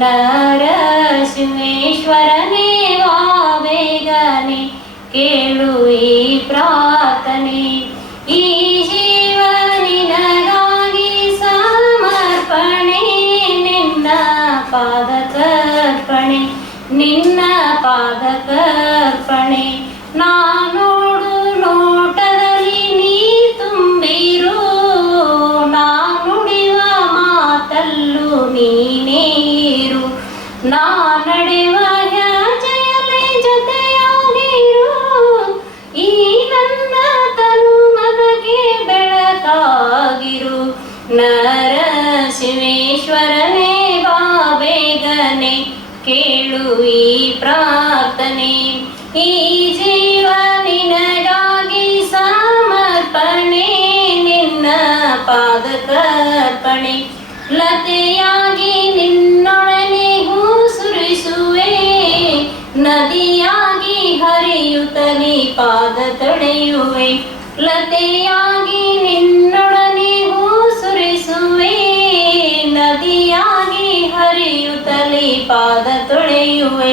ನರಸಿಂಹೇಶ್ವರನೇ ವಾ ಬೇಗನೆ ಕೇಳು ಈ ಪ್ರಾರ್ಥನೆ. ಈ ಜೀವ ನಿನಗಾಗಿ ಸಮರ್ಪಣೆ, ನಿನ್ನ ಪಾದಕರ್ಪಣೆ, ನಿನ್ನ ಪಾದಕರ್ಪಣೆ. ನಾನೋಡು ನೋಟದಲ್ಲಿ ನೀ ತುಂಬಿರು, ನಾ ನುಡಿವ ಮಾತಲ್ಲೂ ನೀನೇರು, ನಾ ನಡೆವ ಹೆಜ್ಜೆಯಲ್ಲಿ ಜೊತೆಯಾಗಿರು. ಈ ನನ್ನ ತನು ಮನಗೆ ಬೆಳಕಾಗಿರು. ನರಸಿಂಹೇಶ್ವರನೇ ಬಾ ಬೇಗನೆ ಕೇಳು ಈ ಪ್ರಾರ್ಥನೆ. ಈ ಜೀವ ನಿನಗಾಗಿ ಸಮರ್ಪಣೆ, ನಿನ್ನ ಪಾದಕರ್ಪಣೆ. ಲತೆಯಾಗಿ ನಿನ್ನೊಡನೆ ಹೂ ಸುರಿಸುವೆ, ನದಿಯಾಗಿ ಹರಿಯುತ್ತಲೇ ಪಾದ ತೊಳೆಯುವೆ. ಲತೆಯಾಗಿ ನಿನ್ನೊಡನೆ ಹೂ ಸುರಿಸುವೆ, ನದಿಯಾಗಿ ಹರಿಯುತ್ತಲೇ ಪಾದ ತೊಳೆಯುವೆ.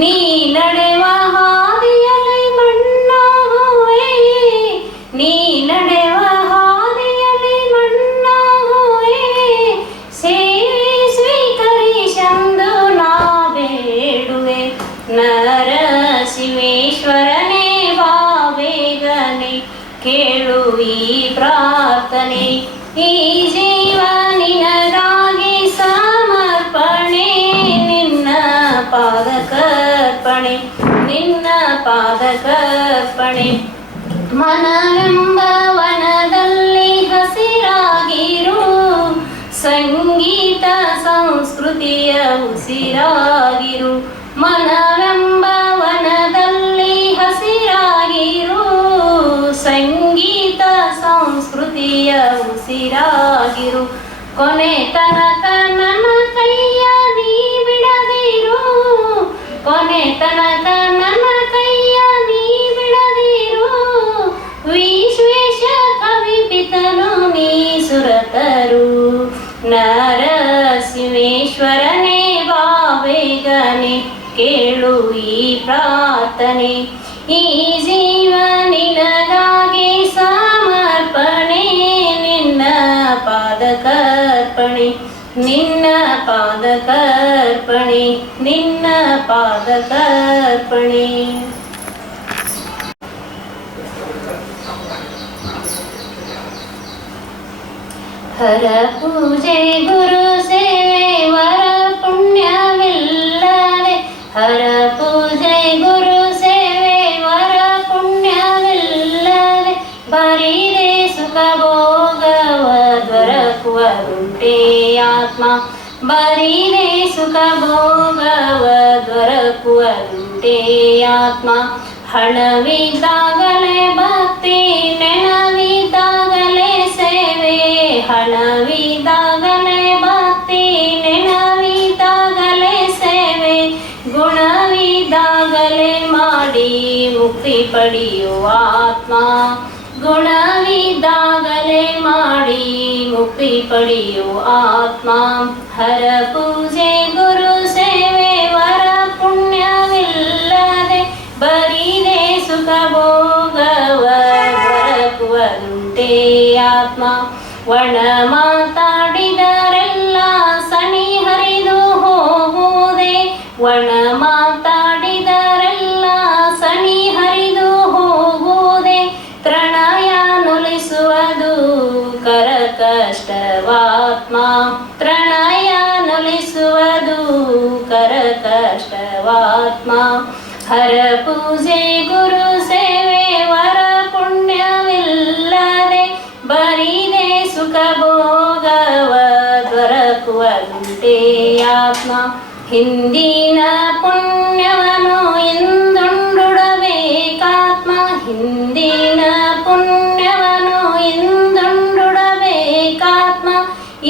ನೀ ನಡೆವ ಹಾದಿಯಲ್ಲಿ ಮಣ್ಣಾಗುವೆ, ನೀ ನಡೆವ ಹಾದಿಯಲ್ಲಿ ಮಣ್ಣಾಗುವೆ. ಸೇವೆ ಸ್ವೀಕರಿಸೆಂದು ನಾ ಬೇಡುವೆ. ನರಸಿಂಹೇಶ್ವರನೇ ಬಾ ಬೇಗನೆ ಕೇಳು ಈ ಪ್ರಾರ್ಥನೆ. ಈ ಜೀವ ನಿನಗಾಗಿ ಸಮರ್ಪಣೆ, ನಿನ್ನ ಪಾದಕರ್ಪಣೆ, ನಿನ್ನ ಪಾದಕರ್ಪಣೆ. ಮನವೆಂಬ ವನದಲ್ಲಿ ಹಸಿರಾಗಿರು, ಸಂಗೀತ ಸಂಸ್ಕೃತಿಯ ಉಸಿರಾಗಿರು. ಮನವೆಂಬ ವನದಲ್ಲಿ ಹಸಿರಾಗಿರು, ಸಂಗೀತ ಸಂಸ್ಕೃತಿಯ ಉಸಿರಾಗಿರು. ಕೊನೆ ತನಕ ನನ್ನ ಕೈಯ ನೀ ಬಿಡದಿರು, ಕೊನೆ ತನಕ ನನ್ನ ಕೈಯ ನೀ ಬಿಡದಿರು. ವಿಶ್ವೇಶ ಕವಿ ಪಿತನು ನೀ ಸುರತರು. ನರಸಿಂಹೇಶ್ವರನೇ ಬಾ ಬೇಗನೆ ಕೇಳು ಈ ಪ್ರಾರ್ಥನೆ. ಈ ಜೀವ ನಿನಗಾಗಿ ಸಮರ್ಪಣೆ, ನಿನ್ನ ಪಾದಕರ್ಪಣೆ, ನಿನ್ನ ಪಾದಕರ್ಪಣೆ, ನಿನ್ನ ಪಾದಕರ್ಪಣೆ. ಹರ ಪೂಜೆ ಗುರು ಸೇವೆ ವರ ಪುಣ್ಯವಿಲ್ಲದೆ, ಹರ ಪೂಜೆ ಗುರು ಸೇವೆ ವರ ಪುಣ್ಯವಿಲ್ಲದೆ. ಬರಿದೆ ಸುಖ ಭೋಗವ ದೊರಕುವುದುಂಟೆ ಆತ್ಮ, ಬರಿದೆ ಸುಖ ಭೋಗವ ದೊರಕುವುದುಂಟೆ ಆತ್ಮ. ಹಣವಿದ್ದಾಗಲೇ ಭಕ್ತಿ, ನೆನವಿದ್ದಾಗಲೇ ಸೇವೆ. ಹಣವಿದ್ದಾಗಲೇ ಭಕ್ತಿ, ನೆನವಿದ್ದಾಗಲೇ ಸೇವೆ. ಗುಣವಿದ್ದಾಗಲೇ ಮಾಡಿ ಮುಕ್ತಿ ಪಡೆಯುವ ಆತ್ಮ, ಗುಣವಿದ್ದಾಗಲೇ ಮಾಡಿ ಮುಕ್ತಿ ಪಡೆಯುವ ಆತ್ಮ. ಹರ ಪೂಜೆ ಗುರು ಸೇವೆ ವರ ಪುಣ್ಯವಿಲ್ಲದೆ, ಬರಿದೆ ಸುಖ ಭೋಗವ ದೊರಕುವುದುಂಟೆ ಆತ್ಮ. ಒಣ ಮಾತಾಡಿದರೆಲ್ಲ ಸನಿ ಹರಿದು ಹೋಗುವುದೇ, ಒಣ ಮಾತಾಡಿದರೆಲ್ಲ ಸನಿ ಹರಿದು ಹೋಗುವುದೇ. ತ್ರಣಯ ನೊಲಿಸುವುದು ಕರ ಕಷ್ಟವಾತ್ಮ, ತ್ರಣಯ ನೊಲಿಸುವುದು ಕರ ಕಷ್ಟವಾತ್ಮ. ಹರ ಪೂಜೆ ಗುರು ಸೇವೆ ವರ ಪುಣ್ಯವಿಲ್ಲದೆ, ಬರಿದೆ ಸುಖ ಭೋಗವ ದೊರಕುವುದುಂಟೆ ಆತ್ಮ. ಹಿಂದಿನ ಪುಣ್ಯವನ್ನು ಇಂದುಂಡುಡಬೇಕಾತ್ಮ, ಹಿಂದಿನ ಪುಣ್ಯವನ್ನು ಇಂದುಂಡುಡಬೇಕಾತ್ಮ.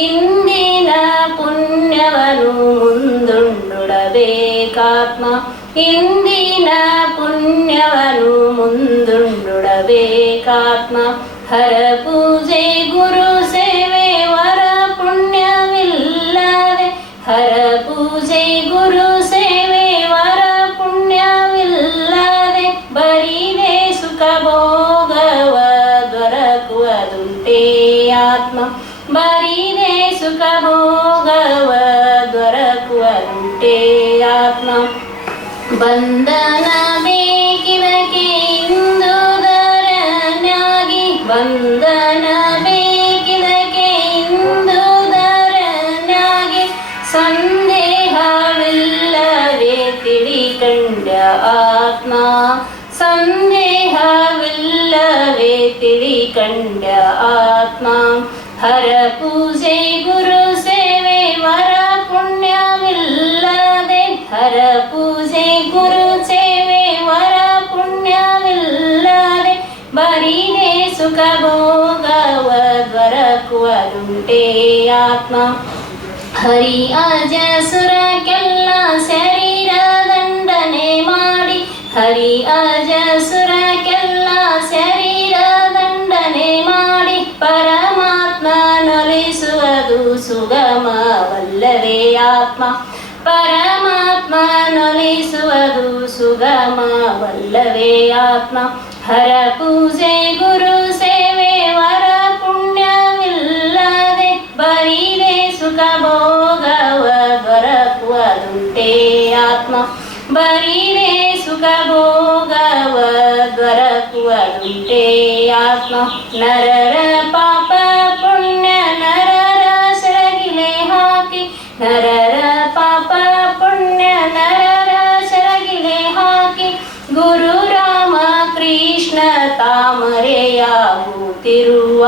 ಇಂದಿನ ಪುಣ್ಯವನ್ನು ಮುಂದುಂಡುಡಬೇಕಾತ್ಮ, ಇಂದಿನ ಪುಣ್ಯವನ್ನು ಮುಂದುಂಡುಡಬೇಕಾತ್ಮ. ಹರ ಪೂಜೆ ಗುರು ಸೇವೆ ವರ ಪುಣ್ಯವಿಲ್ಲದೆ, ಹರ ಪೂಜೆ ಸುಖ ಭೋಗವ ದೊರಕುವಂತೆ ಆತ್ಮ ಬಂಧನ ಬೇಕಿದಕ್ಕೆ ಇಂದುದರನಾಗಿ ಬಂಧನ ಬೇಕಿದಕ್ಕೆ ಇಂದುದರನಾಗಿ ಸಂದೇಹವಿಲ್ಲವೇ ತಿಳಿಕಂಡ ಆತ್ಮ ಸಂದೇಹವಿಲ್ಲವೇ ತಿಳಿಕಂಡ ಆತ್ಮ ಹರ ಪೂಜೆ ಗುರು ಸೇವೆ ವರ ಪುಣ್ಯವಿಲ್ಲದೆ ಹರ ಪೂಜೆ ಗುರು ಸೇವೆ ವರ ಪುಣ್ಯವಿಲ್ಲದೆ ಬರಿದೆ ಸುಖ ಭೋಗವ ದೊರಕುವುದುಂಟೇ ಆತ್ಮ ಹರಿ ಅಜಸುರಕ್ಕೆಲ್ಲ ಶರೀರ ದಂಡನೆ ಮಾಡಿ ಹರಿ ಅಜಸುರಕ್ಕೆಲ್ಲ ಶರೀರ ದಂಡನೆ ಮಾಡಿ ಪರಮಾತ್ಮನೊಲಿಸುವುದು ಸುಗಮವಲ್ಲವೇ ಆತ್ಮ ಪರಮಾತ್ಮನೊಲಿಸುವುದು ಸುಗಮವಲ್ಲವೇ ಆತ್ಮ ಹರ ಪೂಜೆ ಗುರು ಸೇವೆ ವರ ಪುಣ್ಯವಿಲ್ಲದೆ ಬರಿದೆ ಸುಖ ಭೋಗವ ದೊರಕುವುದುಂಟೇ ಆತ್ಮ ಬರಿದೆ ಸುಖ ಭೋಗವ ದೊರಕುವುದುಂಟೇ ಆತ್ಮ ನರರ ಪಾಪ ಪುಣ್ಯ ನರರ ಸರಗಿಲೆ ಹಾಕಿ ನರರ ಪಾಪ ಪುಣ್ಯ ನರರ ಸರಗಿಲೆ ಹಾಕಿ ಗುರು ರಾಮ ಕೃಷ್ಣ ತಾಮರೆಯಾಗುತ್ತಿರುವ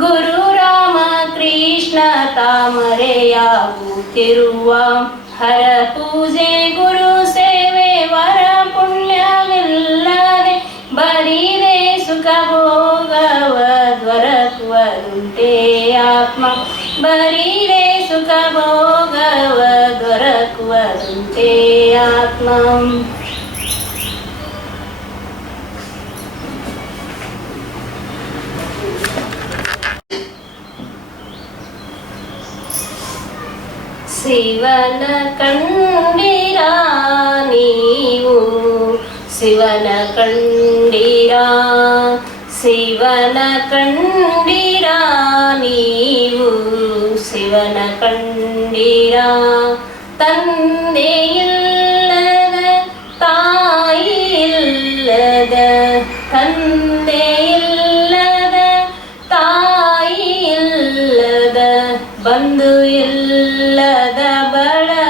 ಗುರು ರಾಮ ಕೃಷ್ಣ ತಾಮರೆಯಾಗುತ್ತಿರುವ ಹರ ಪೂಜೆ ಗುರು ಸೇವೆ ವರ ಪುಣ್ಯವಿಲ್ಲದೆ ಬರಿದೆ ಸುಖ ಭೋಗವ ದೊರಕುವುದುಂಟೇ ಆತ್ಮ ಬರಿದೆ ಸುಖ ಭೋಗವ ದೊರಕುವುದುಂಟೇ ಆತ್ಮ ಶಿವನ ಕಂಡಿರ ನೀವು ಶಿವನ ಕಂಡಿರ ಶಿವನ ಕಂಡಿರ ನೀವು ಶಿವನ ಕಂಡಿರ ತಂದೆಯಿಲ್ಲದ ತಾಯಿಯಿಲ್ಲದ ತಂದೆಯಿಲ್ಲದ ತಾಯಿಯಿಲ್ಲದ ಬಂಧು ಇಲ್ಲದ ಬಳಗವಿಲ್ಲದ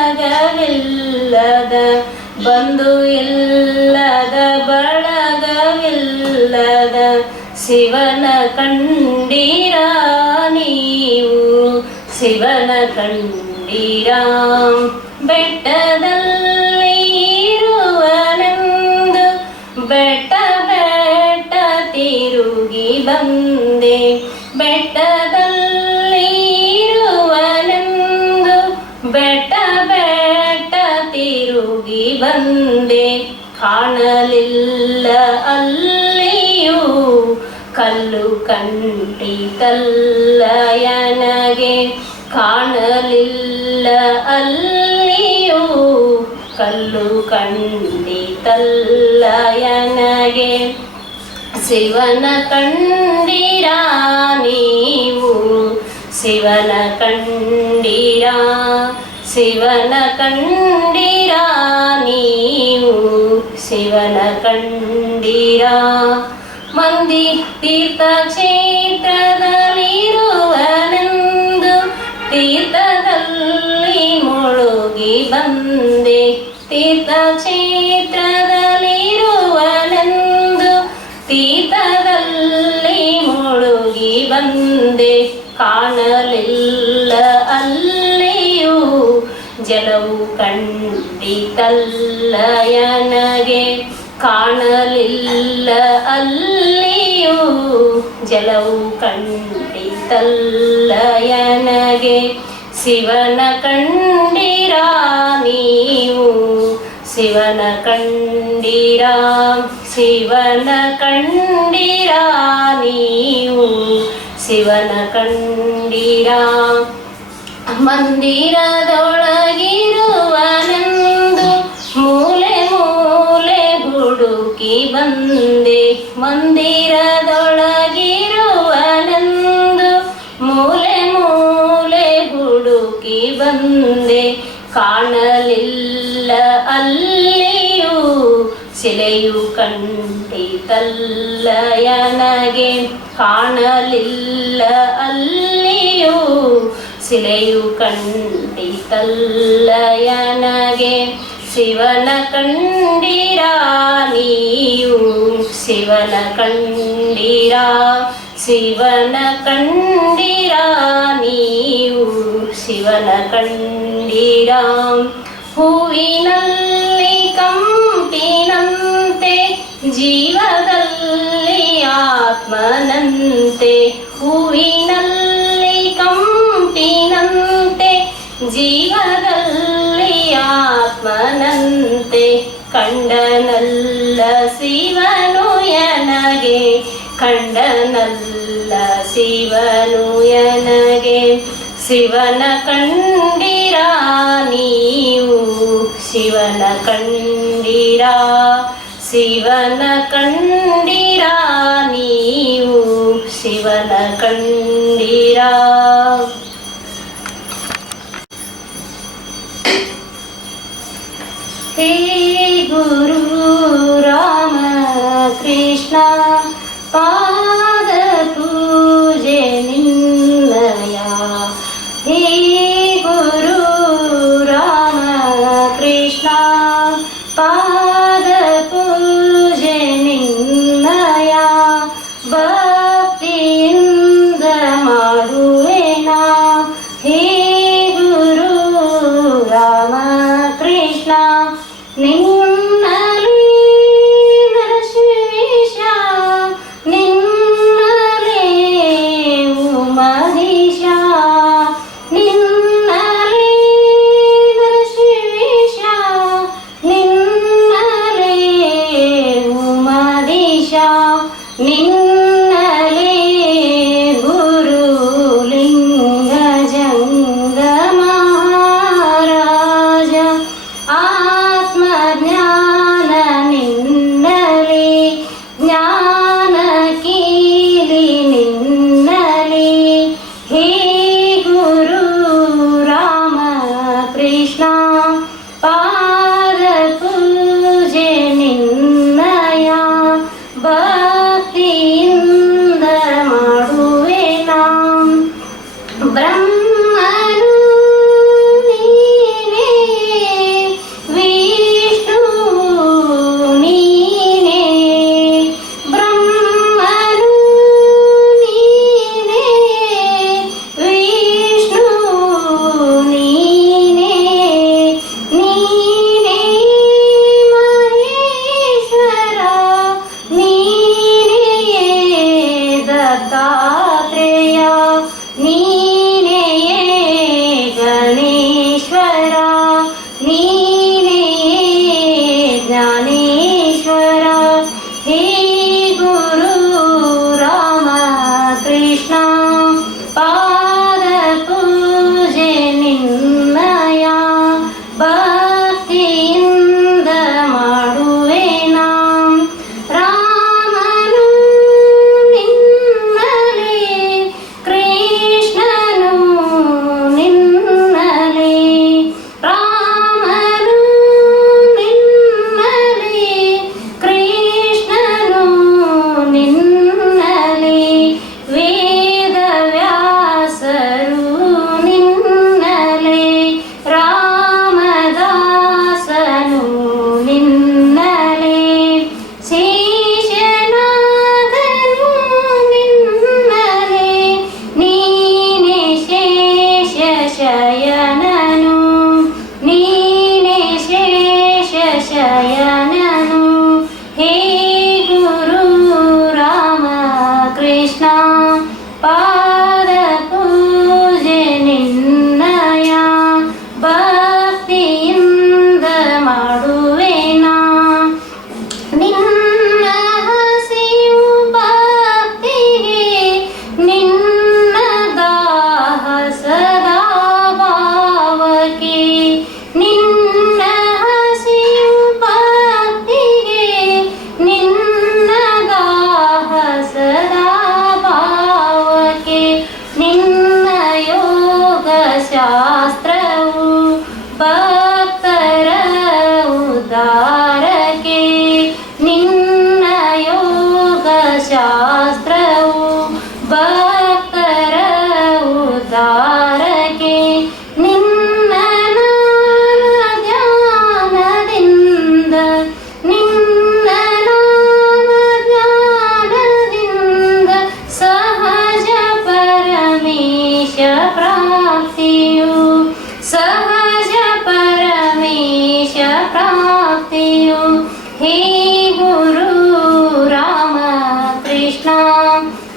ಬಂಧು ಇಲ್ಲದ ಬಳಗವಿಲ್ಲದ ಶಿವನ ಕಂಡಿರ ನೀವು ಶಿವನ ಕಂಡಿರ ಬೆಟ್ಟದಲ್ಲಿ ಇರುವನೆಂದು ಬೆಟ್ಟ ಬೆಟ್ಟ ತಿರುಗಿ ಬಂದೆ ಬೆಟ್ಟದಲ್ಲಿ ಇರುವನೆಂದು ಬೆಟ್ಟ ಬೆಟ್ಟ ತಿರುಗಿ ಬಂದೆ ಕಾಣಲಿಲ್ಲ ಅಲ್ಲಿಯೂ ಕಲ್ಲು ಕಂಟಿತಲ್ಲಯನಗೆ ಕಾಣಲಿಲ್ಲ ಅಲ್ಲಿಯೂ ಕಲ್ಲು ಕಂಟಿತಲ್ಲಯನಗೆ ಶಿವನ ಕಂಡಿರ ನೀವು ಶಿವನ ಕಂಡಿರ ಶಿವನ ಕಂಡಿರ ನೀವು ಶಿವನ ಕಂಡಿರ ಮಂದಿ ತೀರ್ಥಕ್ಷೇತ್ರದಲ್ಲಿರುವನೆಂದು ತೀರ್ಥದಲ್ಲಿ ಮುಳುಗಿ ಬಂದೆ ತೀರ್ಥಕ್ಷೇತ್ರದಲ್ಲಿರುವನೆಂದು ತೀರ್ಥದಲ್ಲಿ ಮುಳುಗಿ ಬಂದೆ ಕಾಣಲಿಲ್ಲ ಅಲ್ಲಿಯೂ ಜಲವು ಕಂಡಿತಲ್ಲಯನಗೆ ಕಾಣಲಿಲ್ಲ ಅಲ್ಲಿಯೂ ಜಲವು ಕಂಡಿತಲ್ಲಯನಗೆ ಶಿವನ ಕಂಡಿರ ನೀವು ಶಿವನ ಕಂಡಿರ ಶಿವನ ಕಂಡಿರ ನೀವು ಶಿವನ ಕಂಡಿರ ಮಂದಿರದೊಳಗಿರುವನೆಂದು ಮೂಲೆ ಮೂಲೆ ಹುಡುಕಿ ಬಂದೆ ಮಂದಿರದೊಳಗಿರುವನೆಂದು ಮೂಲೆ ಮೂಲೆ ಬಂದೆ ಕಾಣಲಿಲ್ಲ ಅಲ್ಲಿಯೂ ಶಿಲೆಯು ಕಂಡಿತಲ್ಲಯನಗೆ ಕಾಣಲಿಲ್ಲ ಅಲ್ಲಿಯೂ ಶಿಲೆಯು ಕಂಡಿತಲ್ಲಯನಗೆ ಶಿವನ ಕಂಡಿರಾ ನೀವು ಶಿವನ ಕಂಡಿರಾ ಶಿವನ ಕಂಡಿರಾ ನೀವು ಶಿವನ ಕಂಡಿರಾ ಹೂವಿನಲ್ಲಿ ಕಂಪಿನಂತೆ ಜೀವದಲ್ಲಿ ಆತ್ಮನಂತೆ ಹೂವಿನಲ್ಲಿ ಕಂಪಿನಂತೆ ಜೀವದಲ್ಲಿ ಆತ್ಮನಂತೆ ಕಂಡನಲ್ಲ ಶಿವನು ಎನಗೆ ಕಂಡನಲ್ಲ ಶಿವನು ಎನಗೆ ಶಿವನ ಕಂಡಿರಾ ನೀವು ಶಿವನ ಕಂಡಿರಾ ಶಿವನ ಕಂಡಿರಾ ನೀವು ಶಿವನ ಕಂಡಿರಾ ಹೇ ಗುರು ರಾಮ ಕೃಷ್ಣ ಪಾದ ಪೂಜೆ ನಿನ್ನಯ ಹೇ ಗುರು ರಾಮ ಕೃಷ್ಣ ಪಾದ ಪೂಜೆ ನಿನ್ನಯ ಭಕ್ತಿಯಿಂದ ಮಾಡುವೆನ ಹೇ ಗುರು ರಾಮ ಕೃಷ್ಣ ನೀ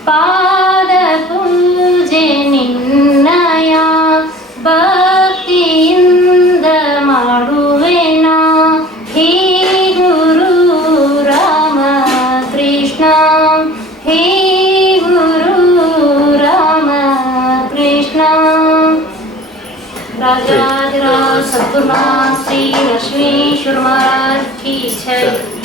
ಪಾದ ಪೂಜೆ ನಿನ್ನಯ ಭಕ್ತಿಯಿಂದ ಮಾಡುವೆನ ಹೇ ಗುರು ರಾಮ ಕೃಷ್ಣ ಹೇ ಗುರು ರಾಮ ಕೃಷ್ಣ राजा सद्गुरुनाथ श्री लक्ष्मीश्वर महाराज की जय।